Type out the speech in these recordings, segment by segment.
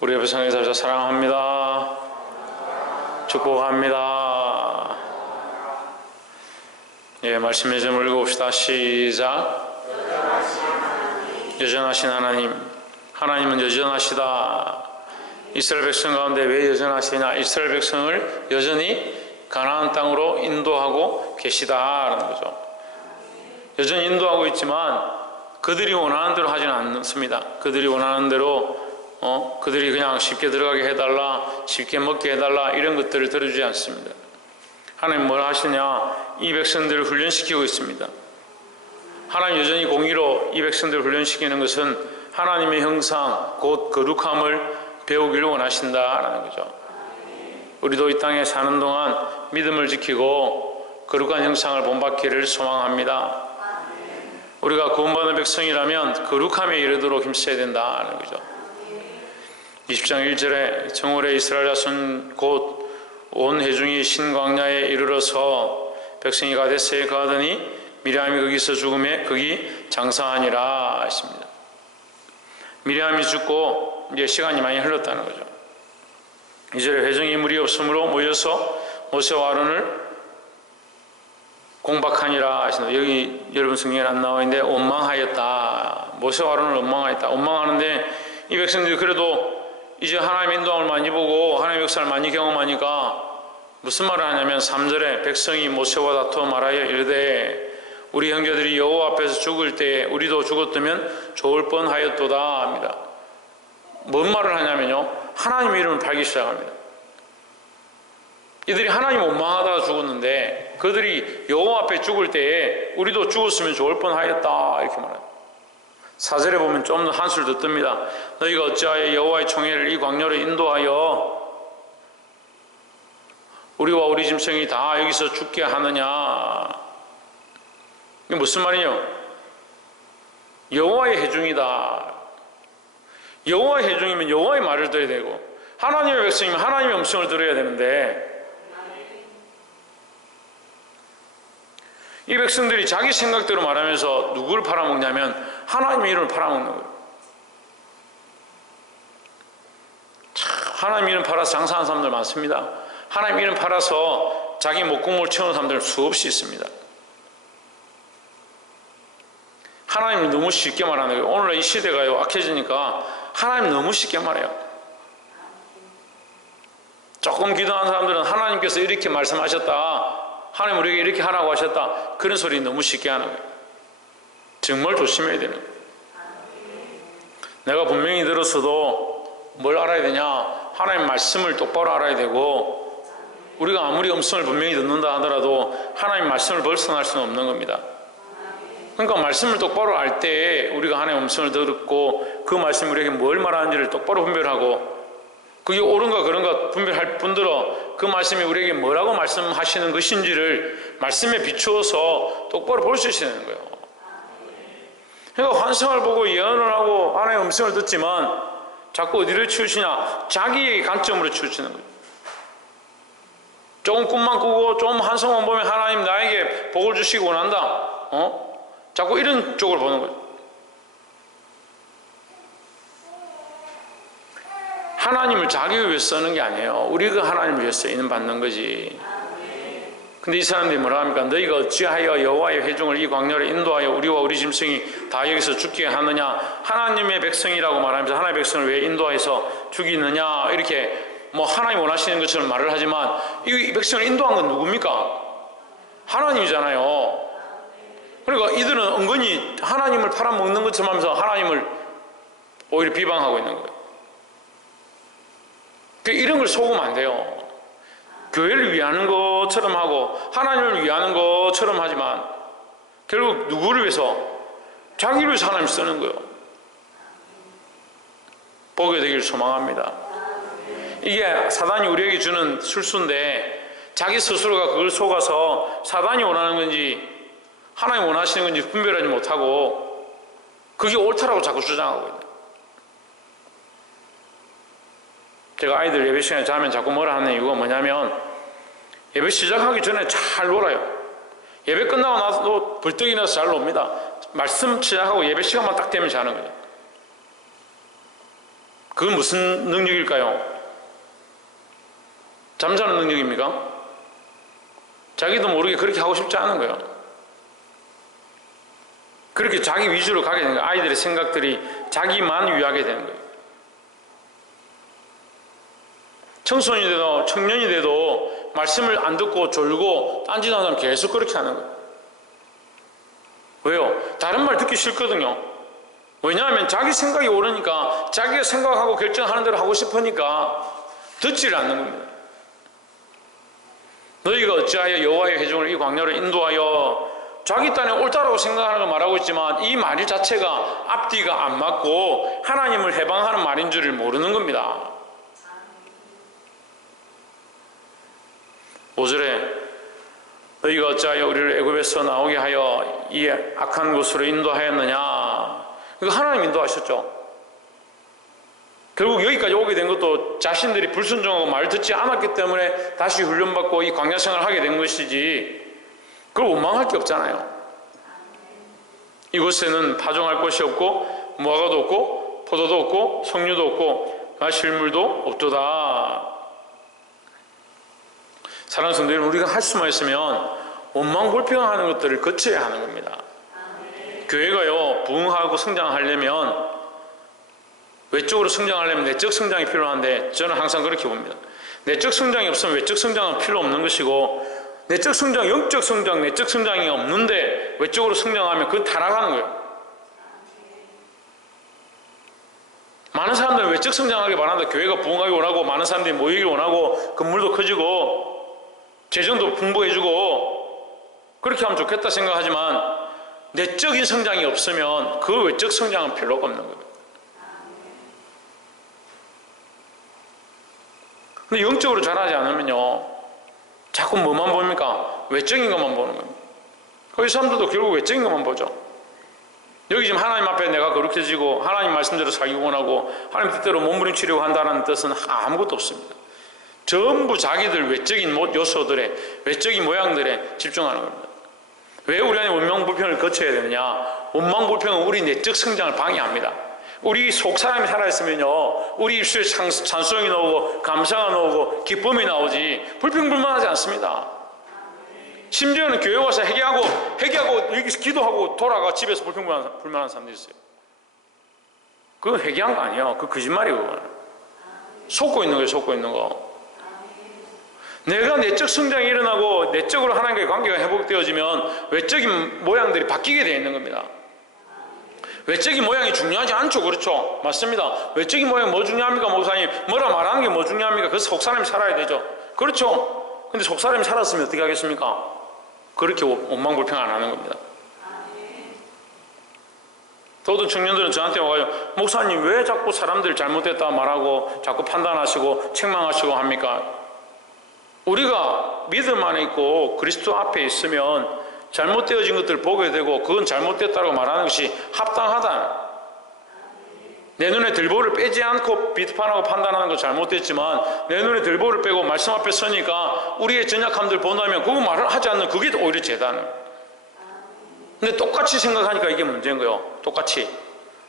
우리 옆에 성에 살자 사랑합니다. 축복합니다. 예, 말씀의 좀 읽어봅시다. 시작. 여전하신 하나님. 하나님은 여전하시다. 이스라엘 백성 가운데 왜 여전하시냐? 이스라엘 백성을 여전히 가나안 땅으로 인도하고 계시다라는 거죠. 여전히 인도하고 있지만 그들이 원하는 대로 하지는 않습니다. 그들이 원하는 대로 그들이 그냥 쉽게 들어가게 해달라, 쉽게 먹게 해달라, 이런 것들을 들어주지 않습니다. 하나님 뭘 하시냐? 이 백성들을 훈련시키고 있습니다. 하나님 여전히 공의로 이 백성들을 훈련시키는 것은 하나님의 형상, 곧 거룩함을 배우기를 원하신다라는 거죠. 우리도 이 땅에 사는 동안 믿음을 지키고 거룩한 형상을 본받기를 소망합니다. 우리가 구원받은 백성이라면 거룩함에 이르도록 힘써야 된다는 거죠. 20장 1절에 정월에 이스라엘 자손 곧 온 회중이 신광야에 이르러서 백성이 가데스에 가더니 미리암이 거기서 죽음에 거기 장사하니라 했습니다. 미리암이 죽고 이제 시간이 많이 흘렀다는 거죠. 2절에 회중이 무리 없으므로 모여서 모세와 아론을 공박하니라 하시는데, 여기 여러분 성경에 안 나와 있는데 원망하였다. 모세와 아론을 원망하였다. 원망하는데 이 백성들이 그래도 이제 하나님의 인도함을 많이 보고 하나님의 역사를 많이 경험하니까 무슨 말을 하냐면 3절에 백성이 모세와 다투어 말하여 이르되 우리 형제들이 여호와 앞에서 죽을 때 우리도 죽었다면 좋을 뻔하였도다 합니다. 뭔 말을 하냐면요, 하나님의 이름을 팔기 시작합니다. 이들이 하나님 원망하다가 죽었는데 그들이 여호와 앞에 죽을 때에 우리도 죽었으면 좋을 뻔하였다 이렇게 말합니다. 4절에 보면 좀 더 한술 더 뜹니다. 너희가 어찌하여 여호와의 총회를 이 광야로 인도하여 우리와 우리 짐승이 다 여기서 죽게 하느냐. 이게 무슨 말이에요? 여호와의 회중이다. 여호와의 회중이면 여호와의 말을 들어야 되고 하나님의 백성이면 하나님의 음성을 들어야 되는데 이 백성들이 자기 생각대로 말하면서 누구를 팔아먹냐면 하나님의 이름을 팔아먹는 거예요. 하나님 이름 팔아서 장사하는 사람들 많습니다. 하나님 이름 팔아서 자기 목공물 채우는 사람들 수없이 있습니다. 하나님을 너무 쉽게 말하는 거예요. 오늘 이 시대가요 악해지니까 하나님 너무 쉽게 말해요. 조금 기도한 사람들은 하나님께서 이렇게 말씀하셨다, 하나님 우리에게 이렇게 하라고 하셨다, 그런 소리 너무 쉽게 하는 거예요. 정말 조심해야 되는 거예요. 내가 분명히 들었어도 뭘 알아야 되냐? 하나님 말씀을 똑바로 알아야 되고, 우리가 아무리 음성을 분명히 듣는다 하더라도 하나님 말씀을 벗어날 수는 없는 겁니다. 그러니까 말씀을 똑바로 알 때 우리가 하나님의 음성을 듣고 그 말씀이 우리에게 뭘 말하는지를 똑바로 분별하고, 그게 옳은가 그런가 분별할 뿐더러 그 말씀이 우리에게 뭐라고 말씀하시는 것인지를 말씀에 비추어서 똑바로 볼 수 있어야 되는 거예요. 그러니까 환상을 보고 예언을 하고 하나님의 음성을 듣지만 자꾸 어디를 치우치냐? 자기의 관점으로 치우치는 거예요. 조금 꿈만 꾸고 좀 환상만 보면 하나님 나에게 복을 주시기 원한다, 자꾸 이런 쪽을 보는 거예요. 하나님을 자기를 위해 쓰는 게 아니에요. 우리가 하나님을 위해 쓰이는 받는 거지. 근데 이 사람들이 뭐라 합니까? 너희가 어찌하여 여호와의 회중을 이 광야로 인도하여 우리와 우리 짐승이 다 여기서 죽게 하느냐? 하나님의 백성이라고 말하면서 하나님의 백성을 왜 인도해서 죽이느냐? 이렇게 뭐 하나님 원하시는 것처럼 말을 하지만 이 백성을 인도한 건 누굽니까? 하나님이잖아요. 그러니까 이들은 은근히 하나님을 팔아먹는 것처럼 하면서 하나님을 오히려 비방하고 있는 거예요. 이런 걸 속으면 안 돼요. 교회를 위하는 것처럼 하고 하나님을 위하는 것처럼 하지만 결국 누구를 위해서? 자기를 위해서 하나님을 쓰는 거예요. 보게 되기를 소망합니다. 이게 사단이 우리에게 주는 술수인데 자기 스스로가 그걸 속아서 사단이 원하는 건지 하나님 원하시는 건지 분별하지 못하고 그게 옳다라고 자꾸 주장하고 있는. 제가 아이들 예배 시간에 자면 자꾸 뭐라 하는 이유가 뭐냐면 예배 시작하기 전에 잘 놀아요. 예배 끝나고 나서도 벌떡 일어나서 잘 놉니다. 말씀 시작하고 예배 시간만 딱 되면 자는 거예요. 그건 무슨 능력일까요? 잠자는 능력입니까? 자기도 모르게 그렇게 하고 싶지 않은 거예요. 그렇게 자기 위주로 가게 되는 거예요. 아이들의 생각들이 자기만 위하게 되는 거예요. 청소년이 돼도 청년이 돼도 말씀을 안 듣고 졸고 딴짓하는 사람 계속 그렇게 하는 거예요. 왜요? 다른 말 듣기 싫거든요. 왜냐하면 자기 생각이 오르니까 자기가 생각하고 결정하는 대로 하고 싶으니까 듣지를 않는 겁니다. 너희가 어찌하여 여호와의 회중을 이 광야로 인도하여 자기 딴에 옳다라고 생각하는 걸 말하고 있지만 이 말 자체가 앞뒤가 안 맞고 하나님을 해방하는 말인 줄을 모르는 겁니다. 5절에 너희가 어찌하여 우리를 애굽에서 나오게 하여 이 악한 곳으로 인도하였느냐. 이거 하나님 인도하셨죠. 결국 여기까지 오게 된 것도 자신들이 불순종하고 말 듣지 않았기 때문에 다시 훈련받고 이 광야 생활을 하게 된 것이지 그걸 원망할 게 없잖아요. 이곳에는 파종할 곳이 없고 무화과도 없고 포도도 없고 석류도 없고 마실 물도 없도다. 사랑하는 성도 여러분, 우리가 할 수만 있으면 원망 불평하는 것들을 거쳐야 하는 겁니다. 교회가요 부흥하고 성장하려면 외적으로 성장하려면 내적 성장이 필요한데 저는 항상 그렇게 봅니다. 내적 성장이 없으면 외적 성장은 필요 없는 것이고 내적 성장, 영적 성장, 내적 성장이 없는데 외적으로 성장하면 그건 타락하는 거예요. 많은 사람들은 외적 성장하길 바란다. 교회가 부흥하기 원하고 많은 사람들이 모이길 원하고 건물도 커지고 재정도 풍부해지고 그렇게 하면 좋겠다 생각하지만 내적인 성장이 없으면 그 외적 성장은 필요가 없는 거예요. 근데 영적으로 자라지 않으면요 자꾸 뭐만 봅니까? 외적인 것만 보는 겁니다. 그 사람들도 결국 외적인 것만 보죠. 여기 지금 하나님 앞에 내가 거룩해지고 하나님 말씀대로 살기 원하고 하나님 뜻대로 몸부림치려고 한다는 뜻은 아무것도 없습니다. 전부 자기들 외적인 요소들에 외적인 모양들에 집중하는 겁니다. 왜 우리 안에 원망불평을 거쳐야 되느냐? 원망불평은 우리 내적 성장을 방해합니다. 우리 속 사람이 살아있으면요 우리 입술에 찬송이 나오고 감사가 나오고 기쁨이 나오지 불평불만하지 않습니다. 심지어는 교회 와서 회개하고 여기서 기도하고 돌아가 집에서 불평불만한 사람도 있어요. 그거 회개한 거 아니에요. 그거 거짓말이에요. 속고 있는 거예요. 속고 있는 거. 내가 내적 성장이 일어나고 내적으로 하나님과의 관계가 회복되어지면 외적인 모양들이 바뀌게 되어 있는 겁니다. 외적인 모양이 중요하지 않죠. 그렇죠? 맞습니다. 외적인 모양이 뭐 중요합니까? 목사님 뭐라 말하는 게 뭐 중요합니까? 그래서 속사람이 살아야 되죠. 그렇죠? 근데 속사람이 살았으면 어떻게 하겠습니까? 그렇게 원망불평 안 하는 겁니다. 어떤 청년들은 저한테 와가지고 목사님 왜 자꾸 사람들 잘못됐다 말하고 자꾸 판단하시고 책망하시고 합니까? 우리가 믿음 안에 있고 그리스도 앞에 있으면 잘못되어진 것들을 보게 되고 그건 잘못됐다고 말하는 것이 합당하다. 내 눈에 들보를 빼지 않고 비판하고 판단하는 거 잘못됐지만 내 눈에 들보를 빼고 말씀 앞에 서니까 우리의 전약함들 본다면 그거 말을 하지 않는 그게 오히려 재단은. 근데 똑같이 생각하니까 이게 문제인 거예요. 똑같이.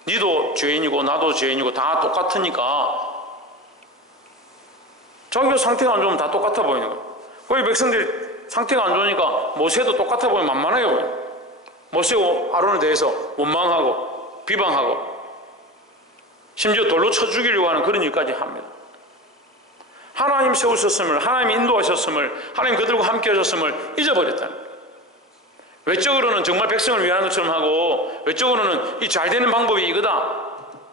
니도 죄인이고 나도 죄인이고 다 똑같으니까 자기가 상태가 안 좋으면 다 똑같아 보이는 거예요. 거기 백성들이 상태가 안 좋으니까 모세도 똑같아 보이면 만만하게 보여요. 모세고 아론에 대해서 원망하고 비방하고 심지어 돌로 쳐 죽이려고 하는 그런 일까지 합니다. 하나님 세우셨음을, 하나님 인도하셨음을, 하나님 그들과 함께 하셨음을 잊어버렸다는 거예요. 외적으로는 정말 백성을 위하는 것처럼 하고 외적으로는 이 잘 되는 방법이 이거다.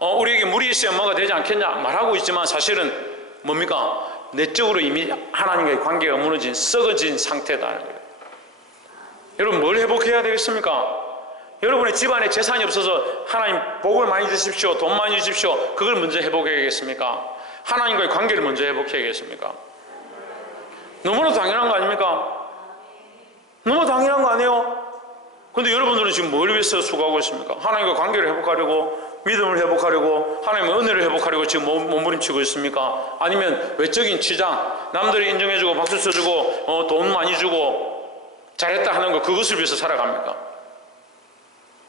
우리에게 물이 있어야 뭐가 되지 않겠냐 말하고 있지만 사실은 뭡니까? 내적으로 이미 하나님과의 관계가 무너진 썩어진 상태다는 거예요. 여러분 뭘 회복해야 되겠습니까? 여러분의 집안에 재산이 없어서 하나님 복을 많이 주십시오, 돈 많이 주십시오, 그걸 먼저 회복해야겠습니까? 하나님과의 관계를 먼저 회복해야겠습니까? 너무나 당연한 거 아닙니까? 너무 당연한 거 아니에요? 근데 여러분들은 지금 뭘 위해서 수고하고 있습니까? 하나님과 관계를 회복하려고, 믿음을 회복하려고, 하나님의 은혜를 회복하려고 지금 몸부림치고 있습니까? 아니면 외적인 치장, 남들이 인정해주고 박수 쳐주고 돈 많이 주고 잘했다 하는 거, 그것을 위해서 살아갑니까?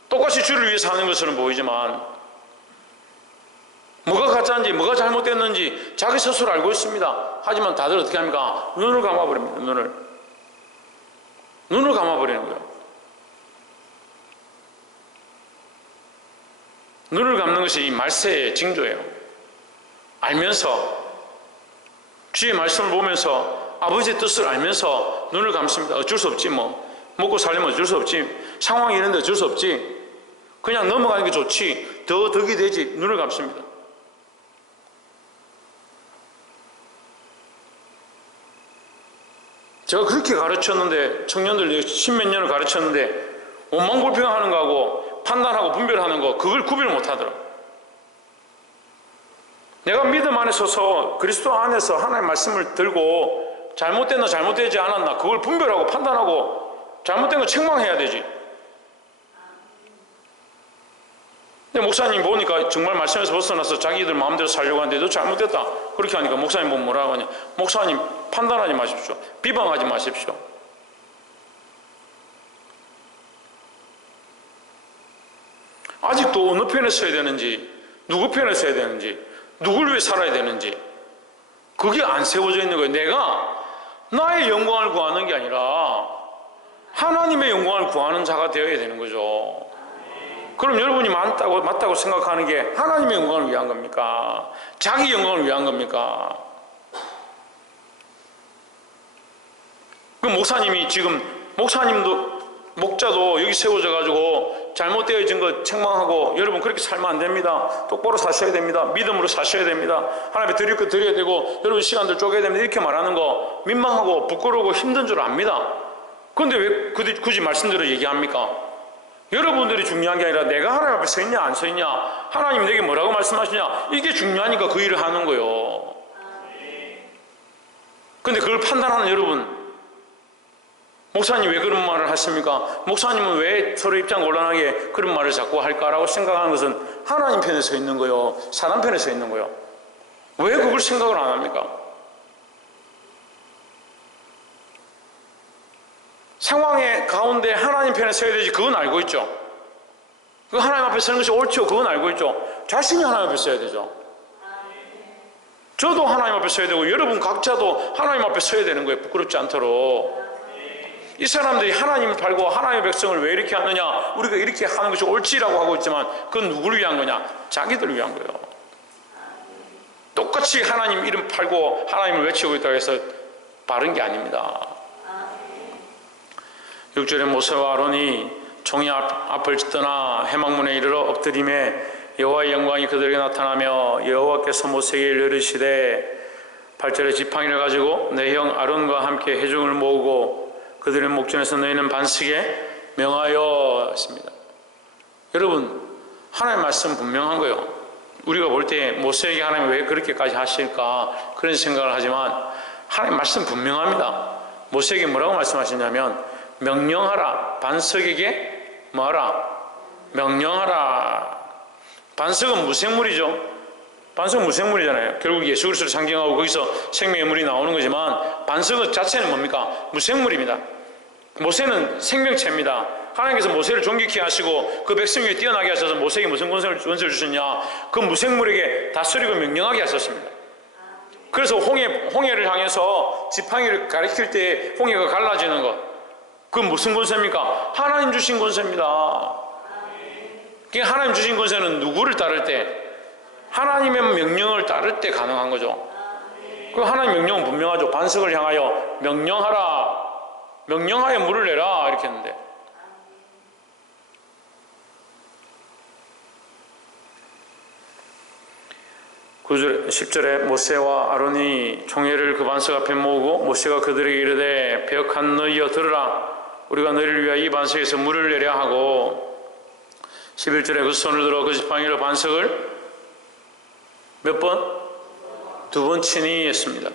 똑같이 주를 위해서 하는 것처럼 보이지만 뭐가 가짜인지 뭐가 잘못됐는지 자기 스스로 알고 있습니다. 하지만 다들 어떻게 합니까? 눈을 감아버립니다. 눈을 감아버리는 거예요. 눈을 감는 것이 이 말세의 징조예요. 알면서, 주의 말씀을 보면서 아버지의 뜻을 알면서 눈을 감습니다. 어쩔 수 없지 뭐. 먹고 살려면 어쩔 수 없지. 상황이 이런데 어쩔 수 없지. 그냥 넘어가는 게 좋지. 더 덕이 되지. 눈을 감습니다. 제가 그렇게 가르쳤는데, 청년들 십몇 년을 가르쳤는데 원망불평하는 거하고 판단하고 분별하는 거, 그걸 구별 못하더라. 내가 믿음 안에 서서 그리스도 안에서 하나님의 말씀을 들고 잘못됐나 잘못되지 않았나 그걸 분별하고 판단하고 잘못된 거 책망해야 되지. 근데 목사님 보니까 정말 말씀에서 벗어나서 자기들 마음대로 살려고 하는데 너 잘못됐다 그렇게 하니까 목사님 보면 뭐라고 하냐. 목사님 판단하지 마십시오. 비방하지 마십시오. 아직도 어느 편에 서야 되는지, 누구 편에 서야 되는지, 누굴 위해 살아야 되는지 그게 안 세워져 있는 거예요. 내가 나의 영광을 구하는 게 아니라 하나님의 영광을 구하는 자가 되어야 되는 거죠. 그럼 여러분이 맞다고 생각하는 게 하나님의 영광을 위한 겁니까? 자기 영광을 위한 겁니까? 그 목사님이 지금, 목자도 여기 세워져 가지고 잘못되어진 거 책망하고, 여러분 그렇게 살면 안 됩니다. 똑바로 사셔야 됩니다. 믿음으로 사셔야 됩니다. 하나님께 드릴 거 드려야 되고 여러분 시간들 쪼개야 됩니다. 이렇게 말하는 거 민망하고 부끄러우고 힘든 줄 압니다. 그런데 왜 굳이 말씀대로 얘기합니까? 여러분들이 중요한 게 아니라 내가 하나님 앞에 서 있냐 안 서 있냐, 하나님 내게 뭐라고 말씀하시냐, 이게 중요하니까 그 일을 하는 거예요. 근데 그걸 판단하는 여러분, 목사님 왜 그런 말을 하십니까? 목사님은 왜 서로 입장 곤란하게 그런 말을 자꾸 할까라고 생각하는 것은 하나님 편에 서 있는 거예요. 사람 편에 서 있는 거예요. 왜 그걸 생각을 안 합니까? 상황의 가운데 하나님 편에 서야 되지, 그건 알고 있죠. 그 하나님 앞에 서는 것이 옳죠, 그건 알고 있죠. 자신이 하나님 앞에 서야 되죠. 저도 하나님 앞에 서야 되고 여러분 각자도 하나님 앞에 서야 되는 거예요. 부끄럽지 않도록. 이 사람들이 하나님을 팔고 하나님의 백성을 왜 이렇게 하느냐, 우리가 이렇게 하는 것이 옳지라고 하고 있지만 그건 누구를 위한 거냐? 자기들을 위한 거예요. 똑같이 하나님 이름 팔고 하나님을 외치고 있다고 해서 바른 게 아닙니다. 6절에 모세와 아론이 종이 앞을 떠나 해막문에 이르러 엎드림에 여호와의 영광이 그들에게 나타나며 여호와께서 모세에게 이르시되 8절에 지팡이를 가지고 내 형 아론과 함께 회중을 모으고 그들의 목전에서 너희는 반석에 명하여 했습니다. 여러분 하나님의 말씀 분명한 거예요. 우리가 볼 때 모세에게 하나님 왜 그렇게까지 하실까 그런 생각을 하지만 하나님 말씀 분명합니다. 모세에게 뭐라고 말씀하시냐면 명령하라. 반석에게 뭐하라? 명령하라. 반석은 무생물이죠. 반석은 무생물이잖아요. 결국 예수 그리스도를 상징하고 거기서 생명의 물이 나오는 거지만 반석 자체는 뭡니까? 무생물입니다. 모세는 생명체입니다. 하나님께서 모세를 존귀케 하시고 그 백성 위에 뛰어나게 하셔서 모세에게 무슨 권세를 주셨냐? 그 무생물에게 다스리고 명령하게 하셨습니다. 그래서 홍해를 향해서 지팡이를 가리킬 때 홍해가 갈라지는 것, 그건 무슨 권세입니까? 하나님 주신 권세입니다. 하나님 주신 권세는 누구를 따를 때? 하나님의 명령을 따를 때 가능한 거죠. 그 하나님의 명령은 분명하죠. 반석을 향하여 명령하라. 명령하여 물을 내라 이렇게 했는데, (9절) 10절에 모세와 아론이 총회를 그 반석 앞에 모으고 모세가 그들에게 이르되 배역한 너희여 들으라. 우리가 너희를 위하여 이 반석에서 물을 내려 하고 11절에 그 손을 들어 그 지팡이로 반석을 몇 번? 2번 치니 했습니다.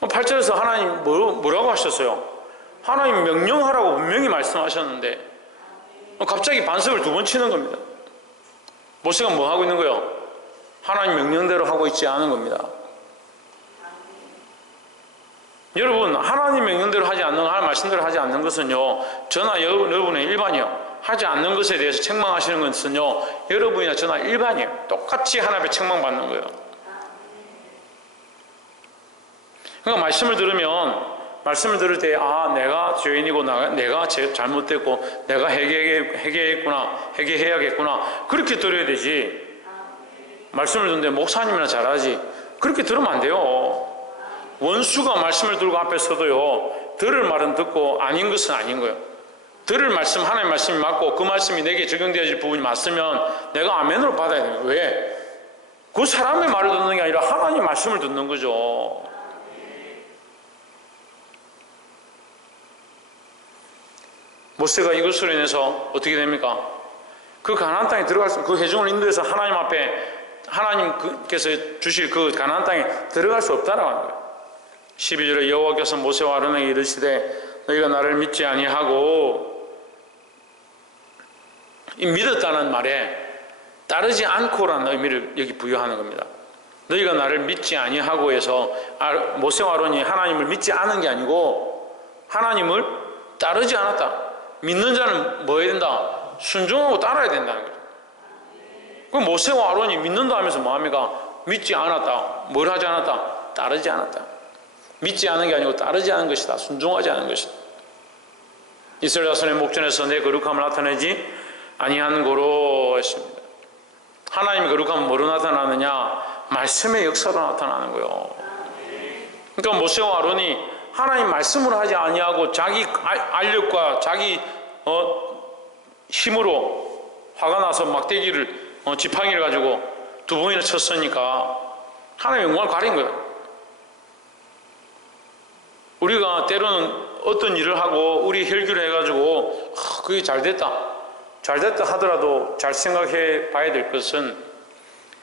8절에서 하나님 뭐라고 하셨어요? 하나님 명령하라고 분명히 말씀하셨는데 갑자기 반석을 2번 치는 겁니다. 모세가 뭐 하고 있는 거예요? 하나님 명령대로 하고 있지 않은 겁니다. 여러분 하나님 명령대로 하지 않는, 하나님 말씀대로 하지 않는 것은요, 저나 여러분의 일반이요, 하지 않는 것에 대해서 책망하시는 것은요, 여러분이나 저나 일반이에요. 똑같이 하나님 앞에 책망받는 거예요. 그러니까 말씀을 들을 때, 아, 내가 죄인이고 내가 잘못됐고 내가 회개해야겠구나, 그렇게 들어야 되지. 말씀을 듣는데 목사님이나 잘하지, 그렇게 들으면 안 돼요. 원수가 말씀을 들고 앞에 서도요, 들을 말은 듣고 아닌 것은 아닌 거예요. 들을 말씀, 하나님의 말씀이 맞고 그 말씀이 내게 적용되어질 부분이 맞으면 내가 아멘으로 받아야 돼요. 왜? 그 사람의 말을 듣는 게 아니라 하나님의 말씀을 듣는 거죠. 모세가 이것으로 인해서 어떻게 됩니까? 그 가나안 땅에 들어갈 수, 그 회중을 인도해서 하나님 앞에, 하나님께서 주실 그 가나안 땅에 들어갈 수 없다라고 하는 거예요. 12절에 여호와께서 모세와 아론에게 이르시되 너희가 나를 믿지 아니하고, 이 믿었다는 말에 따르지 않고라는 의미를 여기 부여하는 겁니다. 너희가 나를 믿지 아니하고 해서 모세와 아론이 하나님을 믿지 않은 게 아니고 하나님을 따르지 않았다. 믿는 자는 뭐 해야 된다? 순종하고 따라야 된다는 거죠. 그럼 모세와 아론이 믿는다 하면서 뭐 합니까? 믿지 않았다. 뭘 하지 않았다? 따르지 않았다. 믿지 않은 게 아니고 따르지 않은 것이다. 순종하지 않은 것이다. 이스라엘 자손의 목전에서 내 거룩함을 나타내지 아니하는 고로 했습니다. 하나님의 거룩함은 뭐로 나타나느냐? 말씀의 역사로 나타나는 거예요. 그러니까 모세와 아론이 하나님 말씀으로 하지 아니하고 자기 알력과 자기 힘으로 화가 나서 막대기를 지팡이를 가지고 두 번이나 쳤으니까 하나님의 영광을 가린 거예요. 우리가 때로는 어떤 일을 하고 우리 혈기를 해가지고 그게 잘됐다 하더라도 잘 생각해 봐야 될 것은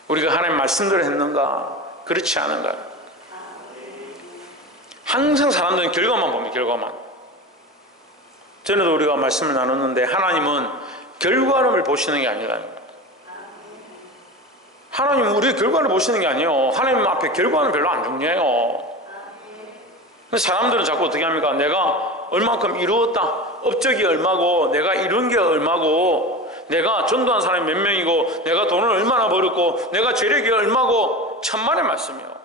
우리가 하나님 말씀대로 했는가 그렇지 않은가. 항상 사람들은 결과만 봅니다. 결과만. 전에도 우리가 말씀을 나눴는데 하나님은 결과를 보시는 게 아니라, 하나님은 우리의 결과를 보시는 게 아니에요. 하나님 앞에 결과는 별로 안 중요해요. 사람들은 자꾸 어떻게 합니까? 내가 얼마큼 이루었다, 업적이 얼마고 내가 이룬 게 얼마고 내가 전도한 사람이 몇 명이고 내가 돈을 얼마나 벌었고 내가 재력이 얼마고, 천만의 말씀이에요.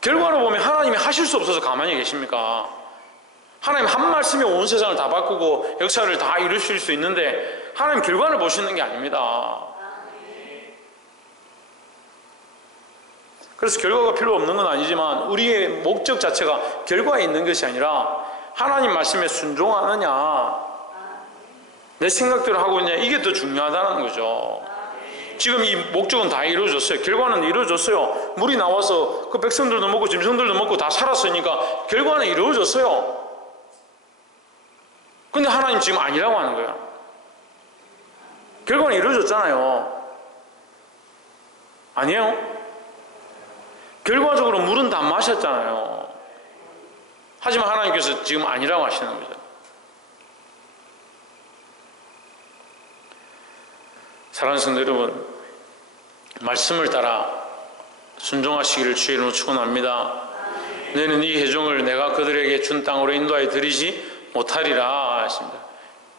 결과로 보면 하나님이 하실 수 없어서 가만히 계십니까? 하나님 한 말씀에 온 세상을 다 바꾸고 역사를 다 이루실 수 있는데 하나님 결과를 보시는 게 아닙니다. 그래서 결과가 필요 없는 건 아니지만 우리의 목적 자체가 결과에 있는 것이 아니라 하나님 말씀에 순종하느냐, 내 생각대로 하고 있느냐, 이게 더 중요하다는 거죠. 지금 이 목적은 다 이루어졌어요. 결과는 이루어졌어요. 물이 나와서 그 백성들도 먹고 짐승들도 먹고 다 살았으니까 결과는 이루어졌어요. 근데 하나님 지금 아니라고 하는 거예요. 결과는 이루어졌잖아요. 아니에요? 결과적으로 물은 다 마셨잖아요. 하지만 하나님께서 지금 아니라고 하시는 거죠. 사랑하는 성도 여러분, 말씀을 따라 순종하시기를 주의 이름으로 축원합니다. 너희는 이 회중을 내가 그들에게 준 땅으로 인도하여 드리지 못하리라 했습니다.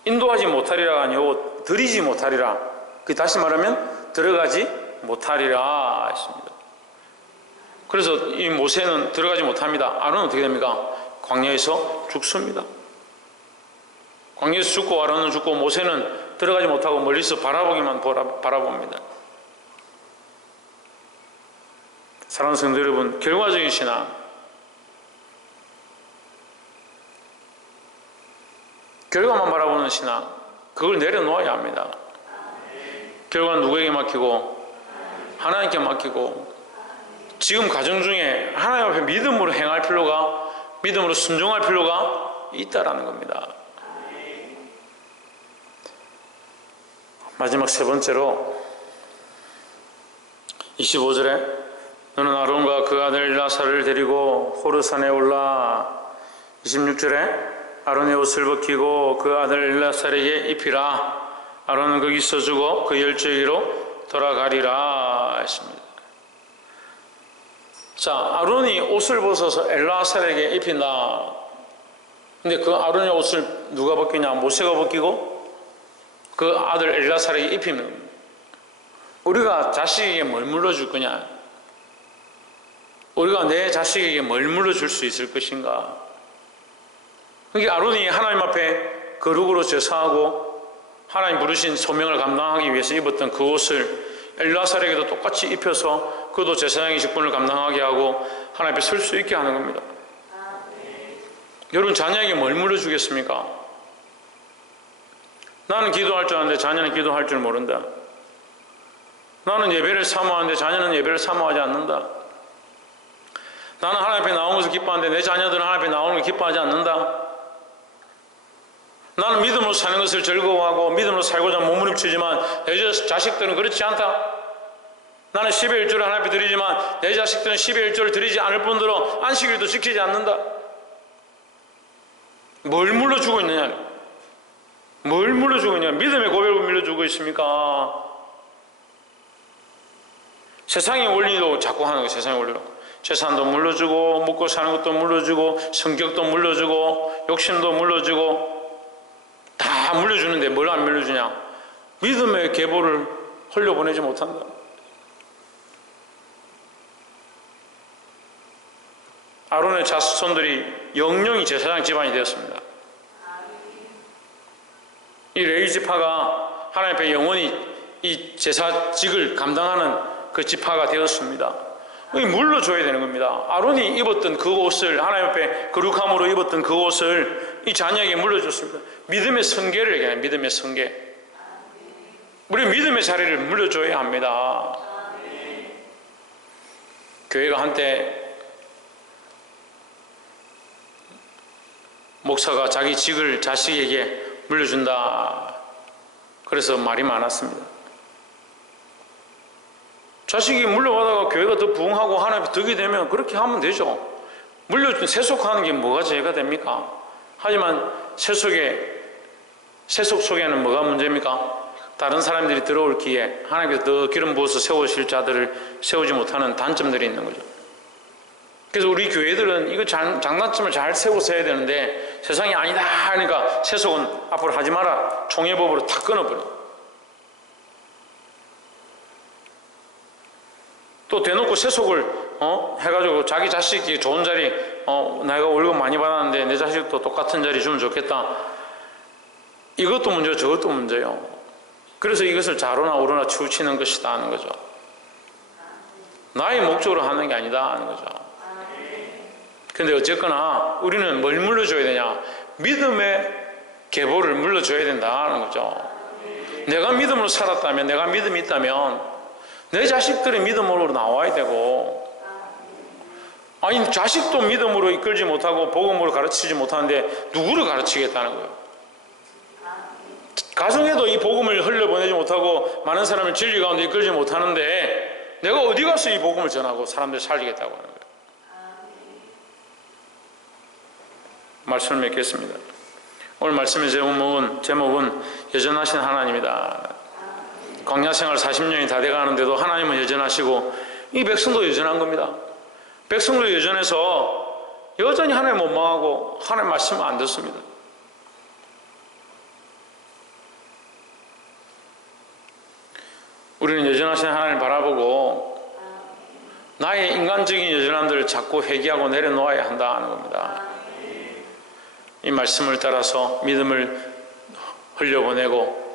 인도하지 못하리라가 아니고 드리지 못하리라. 그 다시 말하면 들어가지 못하리라 했습니다. 그래서 이 모세는 들어가지 못합니다. 아론은 어떻게 됩니까? 광야에서 죽습니다. 광야에서 죽고 아론은 죽고 모세는 들어가지 못하고 멀리서 바라보기만 바라봅니다. 사랑하는 성도 여러분, 결과적인 신앙, 결과만 바라보는 신앙, 그걸 내려놓아야 합니다. 결과는 누구에게 맡기고? 하나님께 맡기고, 지금 가정 중에 하나님 앞에 믿음으로 행할 필요가, 믿음으로 순종할 필요가 있다라는 겁니다. 마지막 세 번째로 25절에 너는 아론과 그 아들 엘라사를 데리고 호르산에 올라, 26절에 아론의 옷을 벗기고 그 아들 엘라사에게 입히라. 아론은 거기서 죽어 그 열조에게로 돌아가리라 했습니다. 자, 아론이 옷을 벗어서 엘라사에게 입힌다. 근데 그 아론의 옷을 누가 벗기냐? 모세가 벗기고 그 아들 엘라살에게 입히는 겁니다. 우리가 자식에게 뭘 물려줄 거냐? 우리가 내 자식에게 뭘 물려줄 수 있을 것인가? 그러니까 아론이 하나님 앞에 거룩으로 제사하고 하나님 부르신 소명을 감당하기 위해서 입었던 그 옷을 엘라살에게도 똑같이 입혀서 그도 제사장의 직분을 감당하게 하고 하나님 앞에 설 수 있게 하는 겁니다. 여러분, 자녀에게 뭘 물려주겠습니까? 나는 기도할 줄 아는데 자녀는 기도할 줄 모른다. 나는 예배를 사모하는데 자녀는 예배를 사모하지 않는다. 나는 하나님 앞에 나오는 것을 기뻐하는데 내 자녀들은 하나님 앞에 나오는 걸 기뻐하지 않는다. 나는 믿음으로 사는 것을 즐거워하고 믿음으로 살고자 몸부림치지만 내 자식들은 그렇지 않다. 나는 10의 1조를 하나님 앞에 드리지만 내 자식들은 10의 1조를 드리지 않을 뿐더러 안식일도 지키지 않는다. 뭘 물려주고 있느냐? 뭘 물려주고 있느냐? 믿음의 고백을 물려주고 있습니까? 세상의 원리도 자꾸 하는 거예요. 세상의 원리로 재산도 물려주고 먹고 사는 것도 물려주고 성격도 물려주고 욕심도 물려주고 다 물려주는데 뭘 안 물려주냐? 믿음의 계보를 흘려보내지 못한다. 아론의 자손들이 영영이 제사장 집안이 되었습니다. 이 레위 지파가 하나님 앞에 영원히 이 제사직을 감당하는 그 지파가 되었습니다. 물려줘야 되는 겁니다. 아론이 입었던 그 옷을 하나님 앞에 거룩함으로 입었던 그 옷을 이 자녀에게 물려줬습니다. 믿음의 성계를 얘기해요. 믿음의 성계. 우리 믿음의 자리를 물려줘야 합니다. 교회가 한때 목사가 자기 직을 자식에게 물려준다. 그래서 말이 많았습니다. 자식이 물려받아가 교회가 더 부흥하고 하나님 덕이 되면 그렇게 하면 되죠. 물려준 세속하는 게 뭐가 죄가 됩니까? 하지만 세속 속에는 뭐가 문제입니까? 다른 사람들이 들어올 기에 하나님께서 더 기름 부어서 세우실 자들을 세우지 못하는 단점들이 있는 거죠. 그래서 우리 교회들은 이거 장단점을 잘 세워서 해야 되는데 세상이 아니다 하니까 세속은 앞으로 하지 마라 총회법으로 다 끊어버려. 또 대놓고 세속을 해가지고 자기 자식이 좋은 자리 내가 월급 많이 받았는데 내 자식도 똑같은 자리 주면 좋겠다. 이것도 문제고 저것도 문제요. 그래서 이것을 좌로나 우로나 치우치는 것이다 하는 거죠. 나의 목적으로 하는 게 아니다 하는 거죠. 근데 어쨌거나 우리는 뭘 물려줘야 되냐? 믿음의 계보를 물려줘야 된다 하는 거죠. 내가 믿음으로 살았다면, 내가 믿음이 있다면 내 자식들이 믿음으로 나와야 되고, 아니 자식도 믿음으로 이끌지 못하고 복음으로 가르치지 못하는데 누구를 가르치겠다는 거예요? 가정에도 이 복음을 흘려보내지 못하고 많은 사람을 진리 가운데 이끌지 못하는데 내가 어디 가서 이 복음을 전하고 사람들 살리겠다고 하는 거예요? 말씀을 맺겠습니다. 오늘 말씀의 제목은 여전하신 하나님이다. 광야생활 40년이 다 돼가는데도 하나님은 여전하시고 이 백성도 여전한 겁니다. 백성도 여전해서 여전히 하나님 못 망하고 하나님 말씀을 안 듣습니다. 우리는 여전하신 하나님을 바라보고 나의 인간적인 여전함들을 자꾸 회개하고 내려놓아야 한다는 겁니다. 이 말씀을 따라서 믿음을 흘려보내고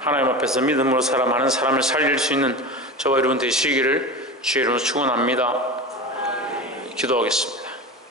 하나님 앞에서 믿음으로 살아 많은 사람을 살릴 수 있는 저와 여러분 되시기를 주의 이름으로 축원합니다. 기도하겠습니다.